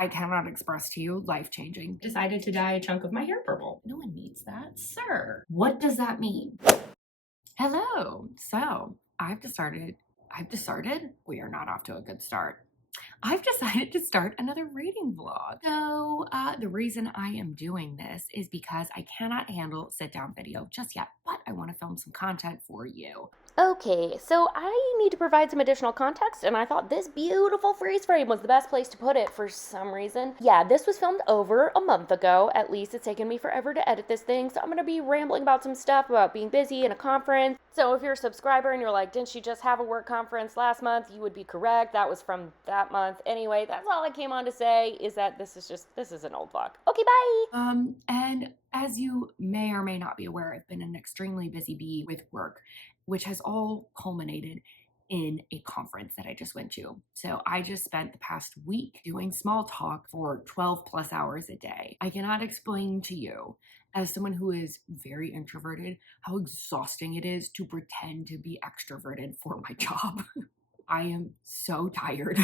I cannot express to you, life-changing. Decided to dye a chunk of my hair purple. No one needs that, sir. What does that mean? Hello. So I've decided we are not off to a good start. I've decided to start another reading vlog. So the reason I am doing this is because I cannot handle sit-down video just yet, but I want to film some content for you. Okay, so I need to provide some additional context, and I thought this beautiful freeze frame was the best place to put it for some reason. Yeah, this was filmed over a month ago. At least it's taken me forever to edit this thing, so I'm gonna be rambling about some stuff about being busy in a conference. So if you're a subscriber and you're like, didn't she just have a work conference last month? You would be correct. That was from that month. Anyway, that's all I came on to say, is that this is an old vlog. Okay, bye! And as you may or may not be aware, I've been an extremely busy bee with work, which has all culminated in a conference that I just went to. So I just spent the past week doing small talk for 12 plus hours a day. I cannot explain to you, as someone who is very introverted, how exhausting it is to pretend to be extroverted for my job. I am so tired.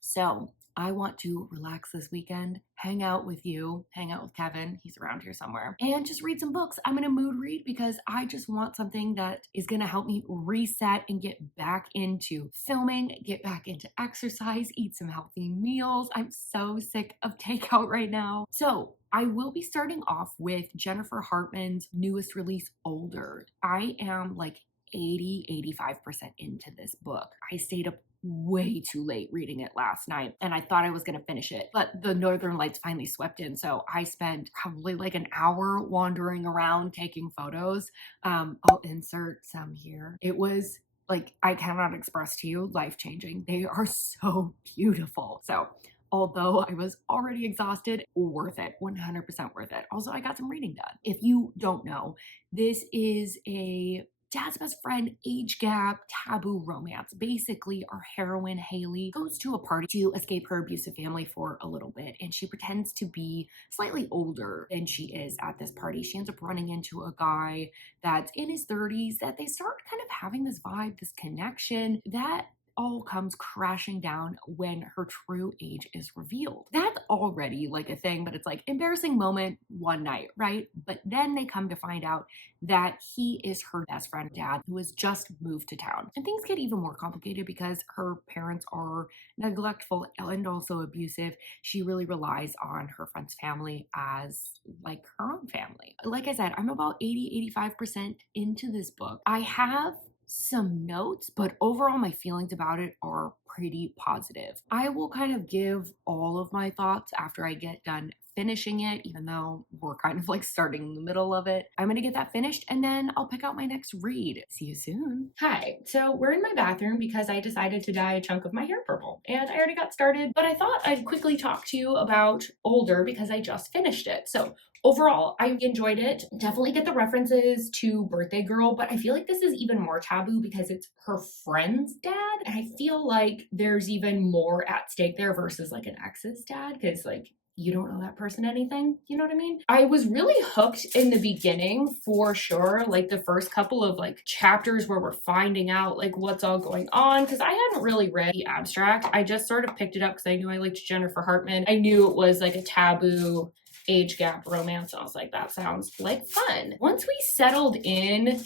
So I want to relax this weekend, hang out with you, hang out with Kevin, he's around here somewhere, and just read some books. I'm gonna mood read because I just want something that is gonna help me reset and get back into filming, get back into exercise, eat some healthy meals. I'm so sick of takeout right now. So I will be starting off with Jennifer Hartman's newest release, Older. I am like 85% into this book. I stayed up way too late reading it last night and I thought I was going to finish it, but the northern lights finally swept in, so I spent probably like an hour wandering around taking photos. I'll insert some here. It was like, I cannot express to you, life-changing. They are so beautiful. So although I was already exhausted, worth it, 100% worth it. Also, I got some reading done. If you don't know, this is a dad's best friend age gap taboo romance. Basically, our heroine Haley goes to a party to escape her abusive family for a little bit, and she pretends to be slightly older than she is at this party. She ends up running into a guy that's in his 30s that they start kind of having this vibe, this connection that all comes crashing down when her true age is revealed. That's already like a thing, but it's like embarrassing moment one night, right? But then they come to find out that he is her best friend dad who has just moved to town. And things get even more complicated because her parents are neglectful and also abusive. She really relies on her friend's family as like her own family. Like I said, I'm about 85% into this book. I have some notes, but overall my feelings about it are pretty positive. I will kind of give all of my thoughts after I get done finishing it, even though we're kind of like starting in the middle of it. I'm gonna get that finished and then I'll pick out my next read. See you soon. Hi, so we're in my bathroom because I decided to dye a chunk of my hair purple and I already got started, but I thought I'd quickly talk to you about Older because I just finished it. So overall, I enjoyed it. Definitely get the references to Birthday Girl, but I feel like this is even more taboo because it's her friend's dad. And I feel like there's even more at stake there versus like an ex's dad, because like you don't know that person anything, you know what I mean? I was really hooked in the beginning for sure, like the first couple of like chapters where we're finding out like what's all going on, because I hadn't really read the abstract. I just sort of picked it up because I knew I liked Jennifer Hartman. I knew it was like a taboo age gap romance. I was like, that sounds like fun. Once we settled in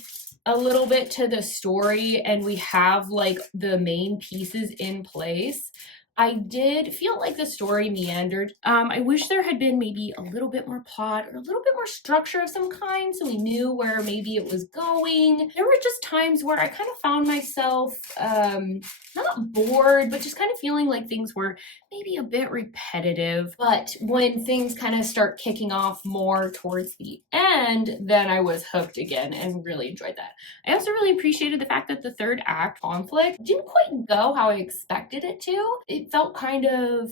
a little bit to the story and we have like the main pieces in place, I did feel like the story meandered. I wish there had been maybe a little bit more plot or a little bit more structure of some kind so we knew where maybe it was going. There were just times where I kind of found myself not bored, but just kind of feeling like things were maybe a bit repetitive. But when things kind of start kicking off more towards the end, then I was hooked again and really enjoyed that. I also really appreciated the fact that the third act conflict didn't quite go how I expected it to. It felt kind of,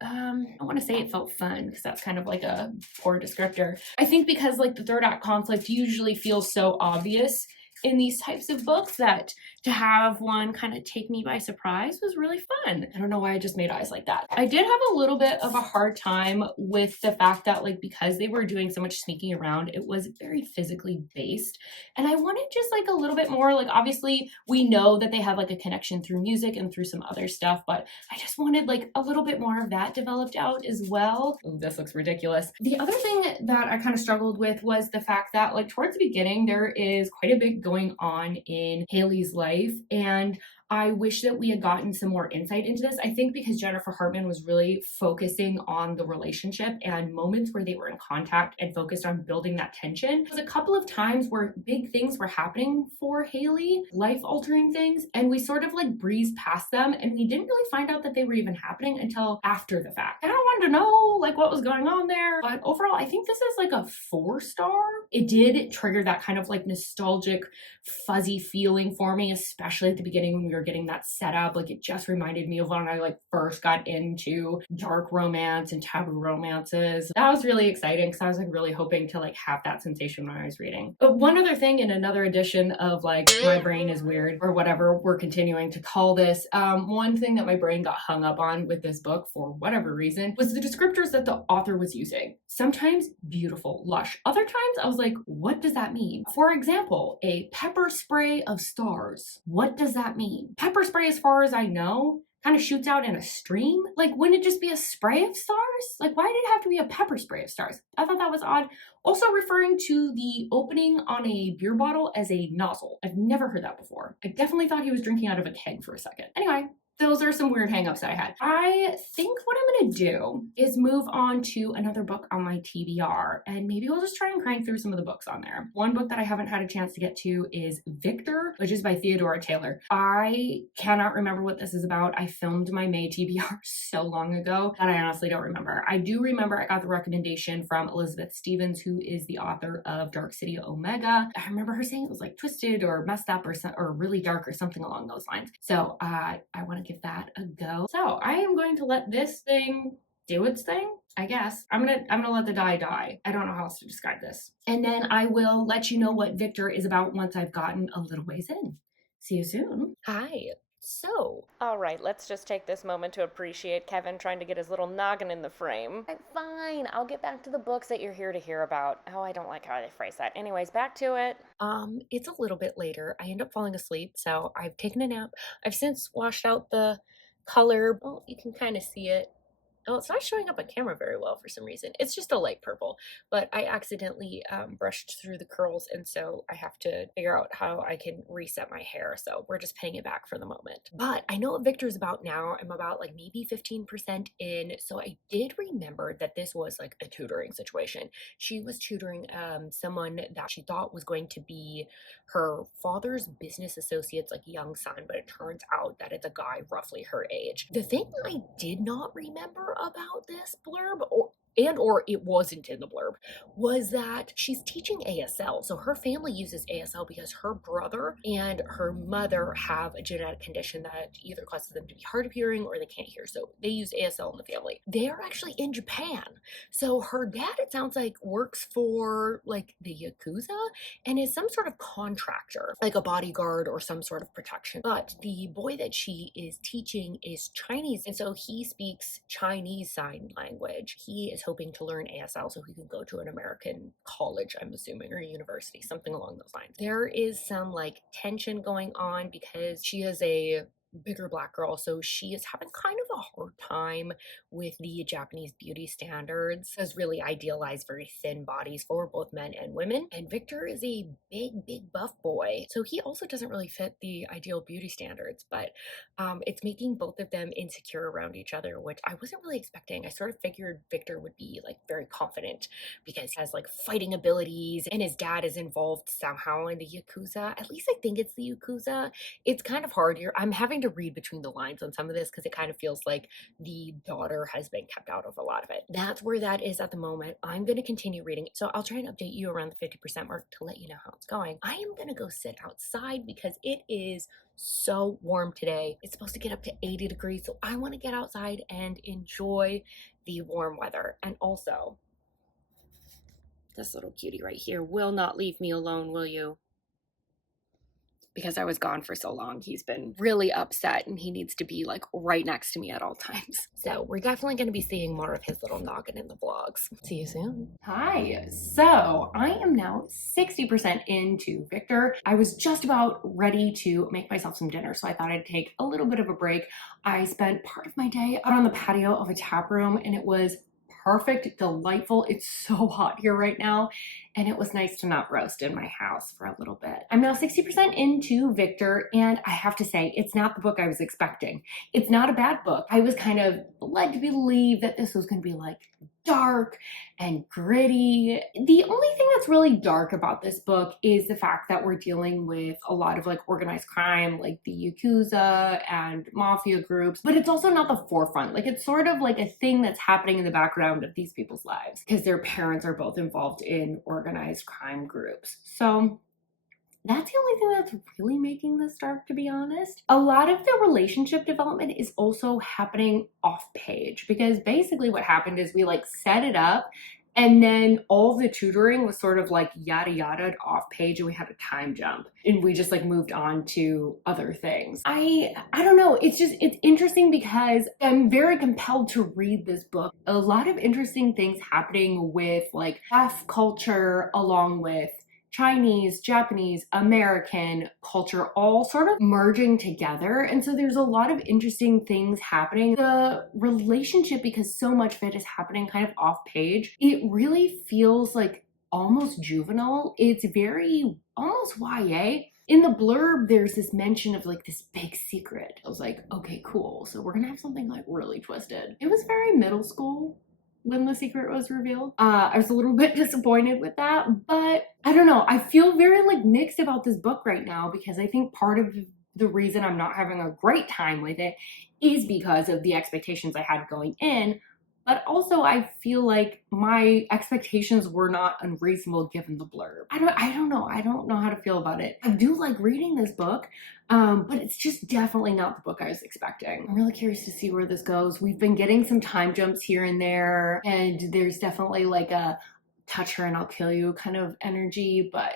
I want to say it felt fun because that's kind of like a poor descriptor. I think because like the third act conflict usually feels so obvious in these types of books that to have one kind of take me by surprise was really fun. I don't know why I just made eyes like that. I did have a little bit of a hard time with the fact that like because they were doing so much sneaking around, it was very physically based. And I wanted just like a little bit more, like obviously we know that they have like a connection through music and through some other stuff, but I just wanted like a little bit more of that developed out as well. Ooh, this looks ridiculous. The other thing that I kind of struggled with was the fact that like towards the beginning, there is quite a bit going on in Haley's life. And I wish that we had gotten some more insight into this. I think because Jennifer Hartman was really focusing on the relationship and moments where they were in contact and focused on building that tension. There was a couple of times where big things were happening for Haley, life-altering things, and we sort of like breezed past them and we didn't really find out that they were even happening until after the fact. And I wanted to know like what was going on there, but overall, I think this is like a 4-star. It did trigger that kind of like nostalgic, fuzzy feeling for me, especially at the beginning when we were getting that setup. Like it just reminded me of when I like first got into dark romance and taboo romances. That was really exciting because I was like really hoping to like have that sensation when I was reading. But one other thing in another edition of like my brain is weird or whatever we're continuing to call this, one thing that my brain got hung up on with this book for whatever reason was the descriptors that the author was using. Sometimes beautiful, lush. Other times I was like, what does that mean? For example, a pepper spray of stars. What does that mean? Pepper spray, as far as I know, kind of shoots out in a stream. Like, wouldn't it just be a spray of stars? Like, why did it have to be a pepper spray of stars? I thought that was odd. Also referring to the opening on a beer bottle as a nozzle. I've never heard that before. I definitely thought he was drinking out of a keg for a second. Anyway, those are some weird hangups that I had. I think what I'm gonna do is move on to another book on my TBR, and maybe we'll just try and crank through some of the books on there. One book that I haven't had a chance to get to is Victor, which is by Theodora Taylor. I cannot remember what this is about. I filmed my May TBR so long ago that I honestly don't remember. I do remember I got the recommendation from Elizabeth Stevens, who is the author of Dark City Omega. I remember her saying it was like twisted or messed up or really dark or something along those lines. So I want to give that a go. So I am going to let this thing do its thing, I guess. I'm gonna let the die. I don't know how else to describe this. And then I will let you know what Victor is about once I've gotten a little ways in. See you soon. Hi. So, All right, let's just take this moment to appreciate Kevin trying to get his little noggin in the frame. Fine, I'll get back to the books that you're here to hear about. Oh, I don't like how they phrase that. Anyways, back to it. it's a little bit later. I end up falling asleep, so I've taken a nap. I've since washed out the color. Well, you can kind of see it. Oh, it's not showing up on camera very well for some reason. It's just a light purple, but I accidentally brushed through the curls, and so I have to figure out how I can reset my hair. So we're just paying it back for the moment. But I know what Victor's about now. I'm about like maybe 15% in. So I did remember that this was like a tutoring situation. She was tutoring someone that she thought was going to be her father's business associate's like young son, but it turns out that it's a guy roughly her age. The thing I did not remember about this blurb, or it wasn't in the blurb, was that she's teaching ASL. So her family uses ASL because her brother and her mother have a genetic condition that either causes them to be hard of hearing or they can't hear. So they use ASL in the family. They are actually in Japan. So her dad, it sounds like, works for like the Yakuza and is some sort of contractor, like a bodyguard or some sort of protection. But the boy that she is teaching is Chinese, and so he speaks Chinese Sign Language. He is hoping to learn ASL so he can go to an American college, I'm assuming, or university, something along those lines. There is some like tension going on because she is a bigger black girl, so she is having kind of a hard time with the Japanese beauty standards, as really idealized very thin bodies for both men and women. And Victor is a big buff boy, so he also doesn't really fit the ideal beauty standards, but it's making both of them insecure around each other, which I wasn't really expecting. I sort of figured Victor would be like very confident because he has like fighting abilities and his dad is involved somehow in the Yakuza. At least I think it's the Yakuza. It's kind of hard here. I'm having to read between the lines on some of this because it kind of feels like the daughter has been kept out of a lot of it. That's where that is at the moment. I'm going to continue reading. So I'll try and update you around the 50% mark to let you know how it's going. I am going to go sit outside because it is so warm today. It's supposed to get up to 80 degrees. So I want to get outside and enjoy the warm weather. And also, this little cutie right here will not leave me alone, will you? because I was gone for so long. He's been really upset and he needs to be like right next to me at all times. So we're definitely going to be seeing more of his little noggin in the vlogs. See you soon. Hi. So I am now 60% into Victor. I was just about ready to make myself some dinner, so I thought I'd take a little bit of a break. I spent part of my day out on the patio of a tap room and it was perfect, delightful. It's so hot here right now, and it was nice to not roast in my house for a little bit. I'm now 60% into Victor, and I have to say, it's not the book I was expecting. It's not a bad book. I was kind of led to believe that this was going to be like dark and gritty. The only thing that's really dark about this book is the fact that we're dealing with a lot of like organized crime, like the Yakuza and mafia groups, but it's also not the forefront. Like it's sort of like a thing that's happening in the background of these people's lives because their parents are both involved in organized crime groups. So that's the only thing that's really making this dark, to be honest. A lot of the relationship development is also happening off page because basically what happened is we like set it up and then all the tutoring was sort of like yada yada off page and we had a time jump and we just like moved on to other things. I don't know, it's interesting because I'm very compelled to read this book. A lot of interesting things happening with like F culture along with Chinese, Japanese, American culture all sort of merging together. And so there's a lot of interesting things happening. The relationship, because so much of it is happening kind of off page, it really feels like almost juvenile. It's very almost YA. In the blurb, there's this mention of like this big secret. I was like, okay, cool. So we're gonna have something like really twisted. It was very middle school when the secret was revealed. I was a little bit disappointed with that, but I don't know. I feel very like mixed about this book right now because I think part of the reason I'm not having a great time with it is because of the expectations I had going in. But also I feel like my expectations were not unreasonable given the blurb. I don't know. I don't know how to feel about it. I do like reading this book, but it's just definitely not the book I was expecting. I'm really curious to see where this goes. We've been getting some time jumps here and there, and there's definitely like a touch her and I'll kill you kind of energy, but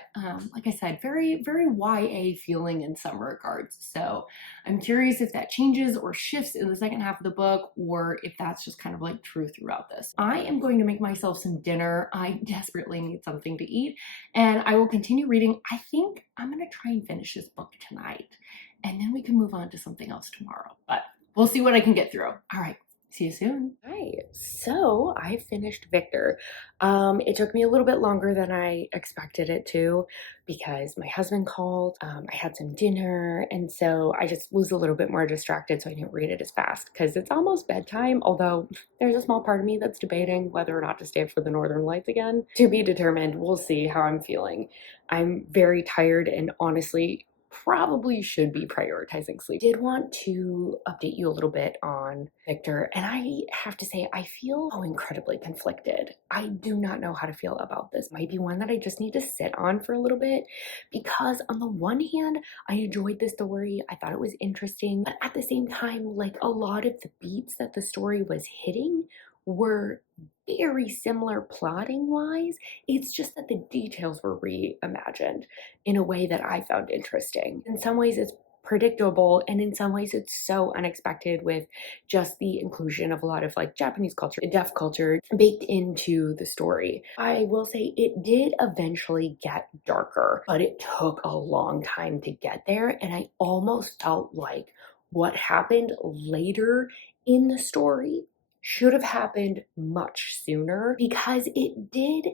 like I said, very, very YA feeling in some regards. So I'm curious if that changes or shifts in the second half of the book, or if that's just kind of like true throughout this. I am going to make myself some dinner. I desperately need something to eat, and I will continue reading. I think I'm gonna try and finish this book tonight, and then we can move on to something else tomorrow, but we'll see what I can get through. All right. See you soon. Hi, so I finished Victor. It took me a little bit longer than I expected it to because my husband called, I had some dinner, and so I just was a little bit more distracted, so I didn't read it as fast because it's almost bedtime, although there's a small part of me that's debating whether or not to stay up for the Northern Lights again. To be determined, we'll see how I'm feeling. I'm very tired and honestly probably should be prioritizing sleep. Did want to update you a little bit on Victor, and I have to say I feel so incredibly conflicted. I do not know how to feel about this. Might be one that I just need to sit on for a little bit because on the one hand, I enjoyed the story. I thought it was interesting, but at the same time, like a lot of the beats that the story was hitting were very similar plotting wise. It's just that the details were reimagined in a way that I found interesting. In some ways, it's predictable, and in some ways, it's so unexpected with just the inclusion of a lot of like Japanese culture, deaf culture baked into the story. I will say it did eventually get darker, but it took a long time to get there, and I almost felt like what happened later in the story should have happened much sooner because it did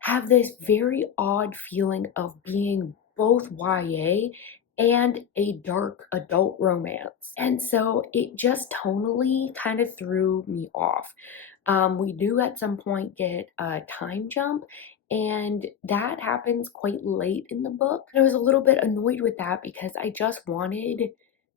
have this very odd feeling of being both YA and a dark adult romance. And so it just tonally kind of threw me off. We do at some point get a time jump, and that happens quite late in the book. I was a little bit annoyed with that because I just wanted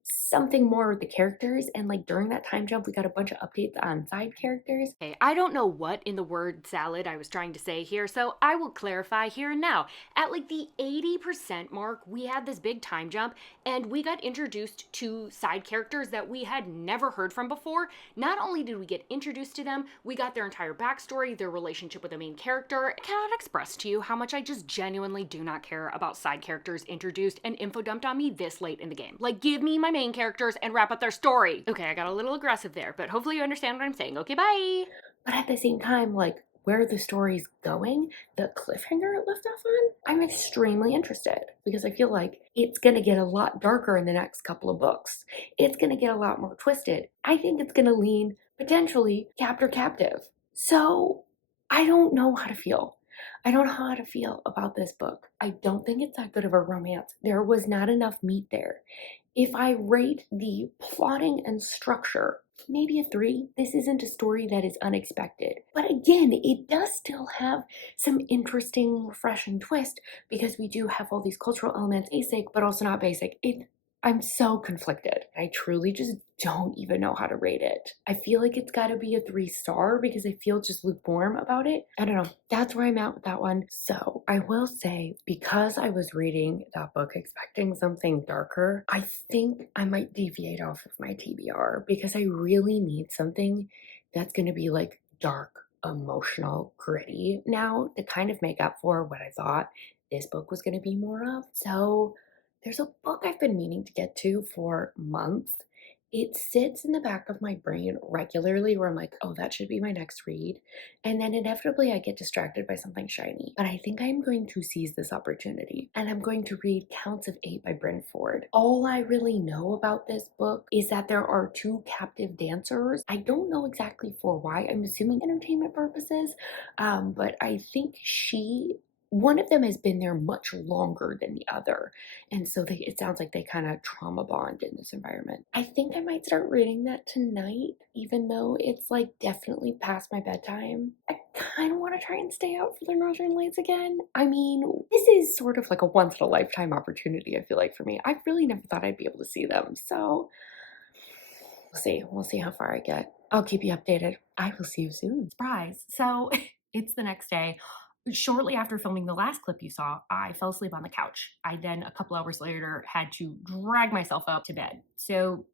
something more with the characters. And like during that time jump, we got a bunch of updates on side characters. Okay, I don't know what in the word salad I was trying to say here, so I will clarify here and now. At like the 80% mark, we had this big time jump, and we got introduced to side characters that we had never heard from before. Not only did we get introduced to them, we got their entire backstory, their relationship with the main character. I cannot express to you how much I just genuinely do not care about side characters introduced and info dumped on me this late in the game. Like, give me my main characters and wrap up their story. Okay, I got a little aggressive there, but hopefully you understand what I'm saying. Okay, bye! But at the same time, like where the story's going, the cliffhanger it left off on, I'm extremely interested because I feel like it's going to get a lot darker in the next couple of books. It's going to get a lot more twisted. I think it's going to lean potentially captor captive. So I don't know how to feel. I don't know how to feel about this book. I don't think it's that good of a romance. There was not enough meat there. If I rate the plotting and structure, maybe a 3. This isn't a story that is unexpected. But again, it does still have some interesting, refreshing twist because we do have all these cultural elements, basic, but also not basic. I'm so conflicted. I truly just don't even know how to rate it. I feel like it's got to be a 3-star because I feel just lukewarm about it. I don't know. That's where I'm at with that one. So I will say, because I was reading that book expecting something darker, I think I might deviate off of my TBR because I really need something that's going to be like dark, emotional, gritty now to kind of make up for what I thought this book was going to be more of. So there's a book I've been meaning to get to for months. It sits in the back of my brain regularly where I'm like, oh, that should be my next read. And then inevitably I get distracted by something shiny. But I think I'm going to seize this opportunity and I'm going to read Counts of Eight by Bryn Ford. All I really know about this book is that there are 2 captive dancers. I don't know exactly for why. I'm assuming entertainment purposes. But I think one of them has been there much longer than the other. And so it sounds like they kind of trauma bond in this environment. I think I might start reading that tonight, even though it's like definitely past my bedtime. I kind of want to try and stay out for the Northern Lights again. I mean, this is sort of like a once in a lifetime opportunity, I feel like, for me. I really never thought I'd be able to see them. So we'll see. We'll see how far I get. I'll keep you updated. I will see you soon. Surprise. So it's the next day. Shortly after filming the last clip you saw, I fell asleep on the couch. I then, a couple hours later, had to drag myself up to bed. So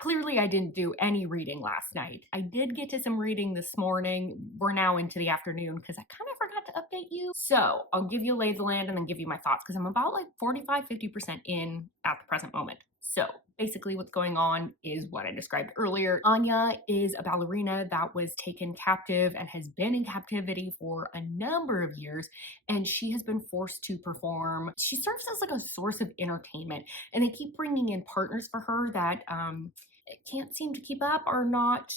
clearly I didn't do any reading last night. I did get to some reading this morning. We're now into the afternoon because I kind of forgot to update you. So I'll give you a lay of the land and then give you my thoughts because I'm about like 45-50% in at the present moment. So basically what's going on is what I described earlier. Anya is a ballerina that was taken captive and has been in captivity for a number of years, and she has been forced to perform. She serves as like a source of entertainment, and they keep bringing in partners for her that can't seem to keep up, are not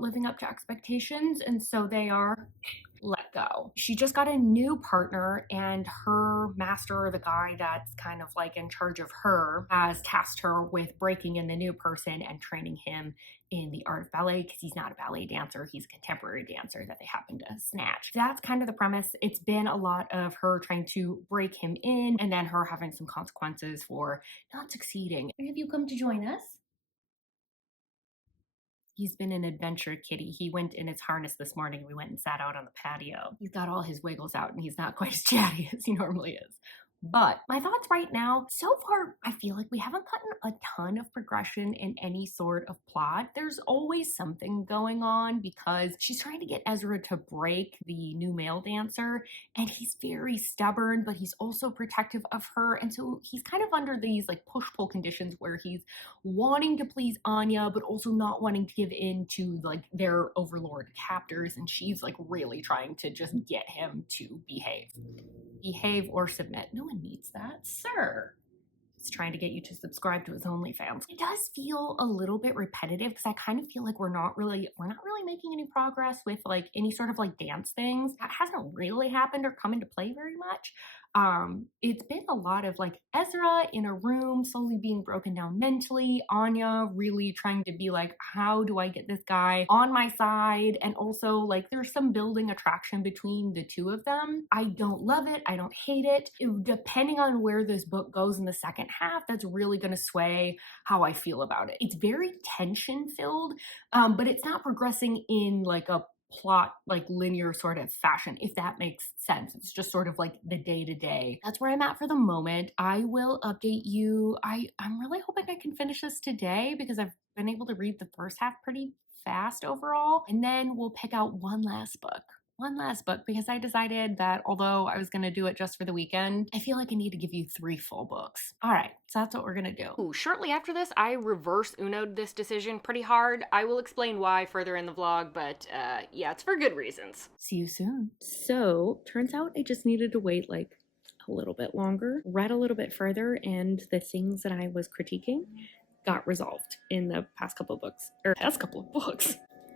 living up to expectations, and so they are let go. She just got a new partner, and her master, the guy that's kind of like in charge of her, has tasked her with breaking in the new person and training him in the art of ballet because he's not a ballet dancer, he's a contemporary dancer that they happen to snatch. That's kind of the premise. It's been a lot of her trying to break him in and then her having some consequences for not succeeding. Have you come to join us? He's been an adventure kitty. He went in his harness this morning. We went and sat out on the patio. He's got all his wiggles out and he's not quite as chatty as he normally is. But my thoughts right now, so far, I feel like we haven't gotten a ton of progression in any sort of plot. There's always something going on because she's trying to get Ezra to break the new male dancer, and he's very stubborn, but he's also protective of her. And so he's kind of under these like push-pull conditions where he's wanting to please Anya, but also not wanting to give in to like their overlord captors. And she's like really trying to just get him to behave or submit. No one needs that, sir. He's trying to get you to subscribe to his OnlyFans. It does feel a little bit repetitive because I kind of feel like we're not really making any progress with like any sort of like dance things. That hasn't really happened or come into play very much. It's been a lot of like Ezra in a room slowly being broken down mentally, Anya really trying to be like, how do I get this guy on my side? And also like there's some building attraction between the two of them. I don't love it, I don't hate it. Depending on where this book goes in the second half, that's really going to sway how I feel about it. It's very tension filled, but it's not progressing in like a plot like linear sort of fashion, if that makes sense. It's just sort of like the day to day. That's where I'm at for the moment. I will update you. I'm really hoping I can finish this today because I've been able to read the first half pretty fast overall, and then we'll pick out one last book because I decided that although I was going to do it just for the weekend, I feel like I need to give you 3 full books. All right, so that's what we're going to do. Ooh, shortly after this, I reverse Uno'd this decision pretty hard. I will explain why further in the vlog, but yeah, it's for good reasons. See you soon. So, turns out I just needed to wait like a little bit longer, read a little bit further, and the things that I was critiquing got resolved in the past couple of books,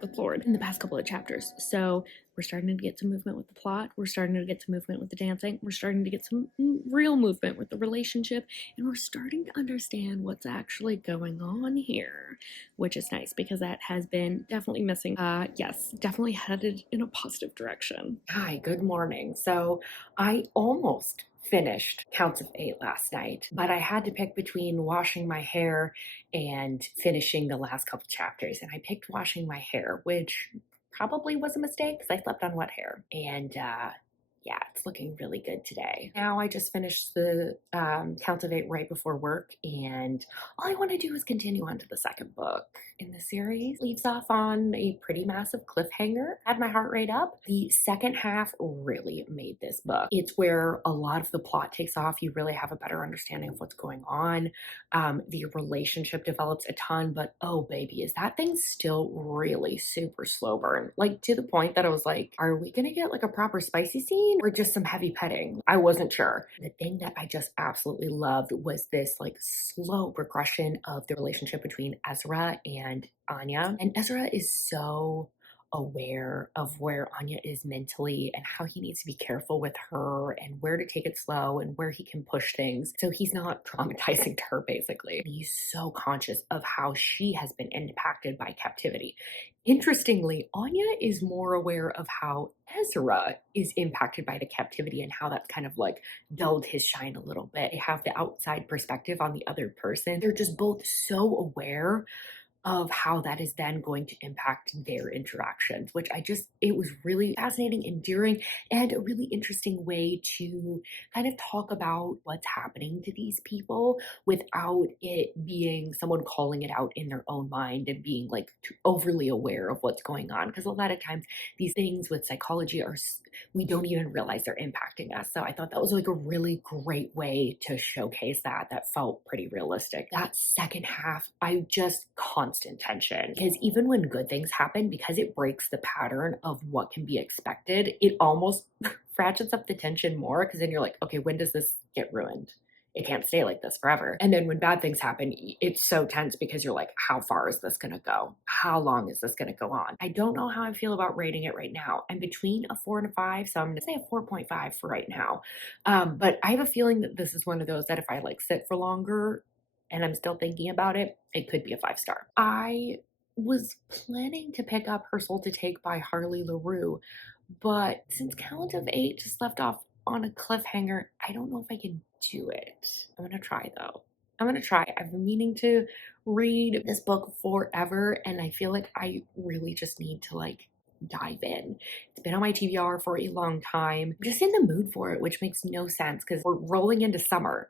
good lord, in the past couple of chapters. So we're starting to get some movement with the plot, we're starting to get some movement with the dancing, we're starting to get some real movement with the relationship, and we're starting to understand what's actually going on here, which is nice because that has been definitely missing. Yes, definitely headed in a positive direction. Hi, good morning. So I almost finished Counts of Eight last night, but I had to pick between washing my hair and finishing the last couple chapters, and I picked washing my hair, which probably was a mistake because I slept on wet hair. And yeah, it's looking really good today. Now I just finished the Count of Eight right before work, and all I want to do is continue on to the second book in the series. Leaves off on a pretty massive cliffhanger. Had my heart rate up. The second half really made this book. It's where a lot of the plot takes off. You really have a better understanding of what's going on. The relationship develops a ton, but oh baby, is that thing still really super slow burn. Like to the point that I was like, are we gonna get like a proper spicy scene or just some heavy petting? I wasn't sure. The thing that I just absolutely loved was this like slow progression of the relationship between Ezra and Anya. And Ezra is so aware of where Anya is mentally and how he needs to be careful with her and where to take it slow and where he can push things so he's not traumatizing to her basically. He's so conscious of how she has been impacted by captivity. Interestingly, Anya is more aware of how Ezra is impacted by the captivity and how that's kind of like dulled his shine a little bit. They have the outside perspective on the other person. They're just both so aware of how that is then going to impact their interactions, which it was really fascinating, endearing, and a really interesting way to kind of talk about what's happening to these people without it being someone calling it out in their own mind and being like too overly aware of what's going on. Because a lot of times these things with psychology we don't even realize they're impacting us. So I thought that was like a really great way to showcase that felt pretty realistic. That second half, constant tension, because even when good things happen, because it breaks the pattern of what can be expected, it almost ratchets up the tension more, because then you're like, okay, when does this get ruined? It can't stay like this forever. And then when bad things happen, it's so tense because you're like, how far is this going to go? How long is this going to go on? I don't know how I feel about rating it right now. I'm between a 4 and a 5, so I'm going to say a 4.5 for right now. But I have a feeling that this is one of those that if I like sit for longer and I'm still thinking about it, it could be a 5-star. I was planning to pick up Her Soul to Take by Harley LaRue, but since Count of Eight just left off on a cliffhanger, I don't know if I can do it. I'm gonna try though. I'm gonna try. I've been meaning to read this book forever, and I feel like I really just need to like dive in. It's been on my TBR for a long time. I'm just in the mood for it, which makes no sense because we're rolling into summer.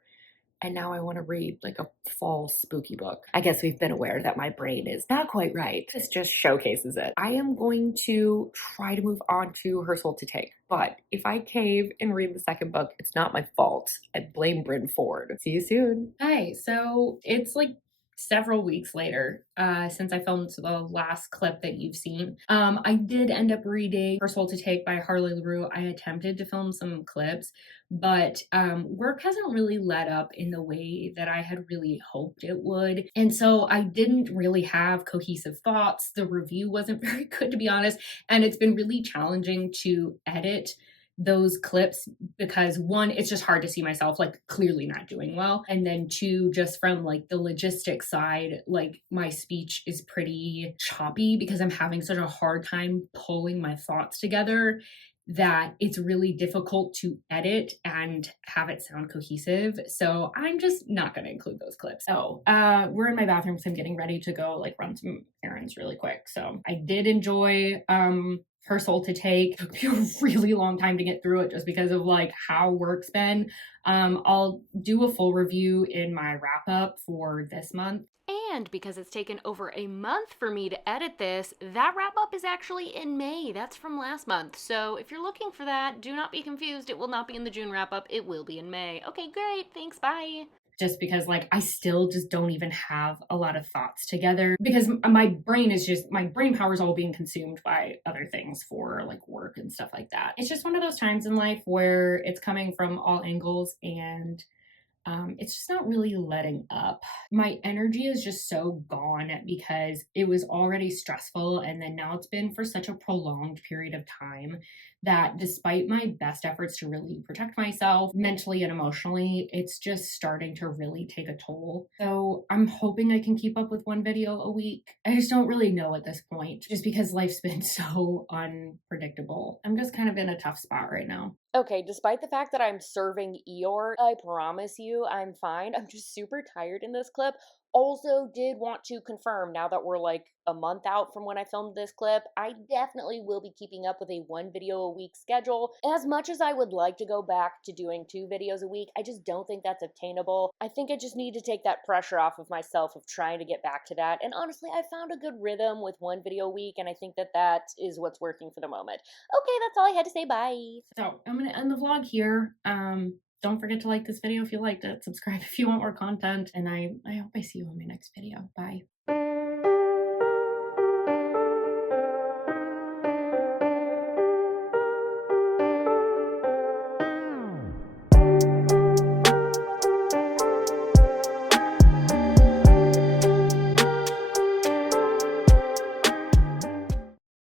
And now I want to read like a fall spooky book. I guess we've been aware that my brain is not quite right. This just showcases it. I am going to try to move on to Her Soul to Take. But if I cave and read the second book, it's not my fault. I blame Bryn Ford. See you soon. Hi, so it's like several weeks later since I filmed the last clip that you've seen. I did end up reading Her Soul to Take by Harley LaRue. I attempted to film some clips, but work hasn't really let up in the way that I had really hoped it would. And so I didn't really have cohesive thoughts. The review wasn't very good, to be honest. And it's been really challenging to edit those clips because one, it's just hard to see myself like clearly not doing well. And then two, just from like the logistics side, like my speech is pretty choppy because I'm having such a hard time pulling my thoughts together that it's really difficult to edit and have it sound cohesive. So I'm just not going to include those clips. Oh, we're in my bathroom because I'm getting ready to go like run some errands really quick. So I did enjoy Her Soul to Take. It took me a really long time to get through it just because of like how work's been. I'll do a full review in my wrap up for this month. And because it's taken over a month for me to edit this, that wrap up is actually in May. That's from last month. So if you're looking for that, do not be confused. It will not be in the June wrap up. It will be in May. Okay, great. Thanks. Bye. Just because like I still just don't even have a lot of thoughts together because my brain is just my brain power is all being consumed by other things for like work and stuff like that. It's just one of those times in life where it's coming from all angles and it's just not really letting up. My energy is just so gone because it was already stressful. And then now it's been for such a prolonged period of time that despite my best efforts to really protect myself mentally and emotionally, it's just starting to really take a toll. So I'm hoping I can keep up with one video a week. I just don't really know at this point, just because life's been so unpredictable. I'm just kind of in a tough spot right now. Okay, despite the fact that I'm serving Eeyore, I promise you I'm fine. I'm just super tired in this clip. Also, did want to confirm now that we're like a month out from when I filmed this clip, I definitely will be keeping up with a one video a week schedule. As much as I would like to go back to doing 2 videos a week, I just don't think that's obtainable. I think I just need to take that pressure off of myself of trying to get back to that. And honestly, I found a good rhythm with one video a week, and I think that that is what's working for the moment. Okay, that's all I had to say. Bye. So I'm going to end the vlog here. Don't forget to like this video if you liked it, subscribe if you want more content, and I hope I see you in my next video. Bye.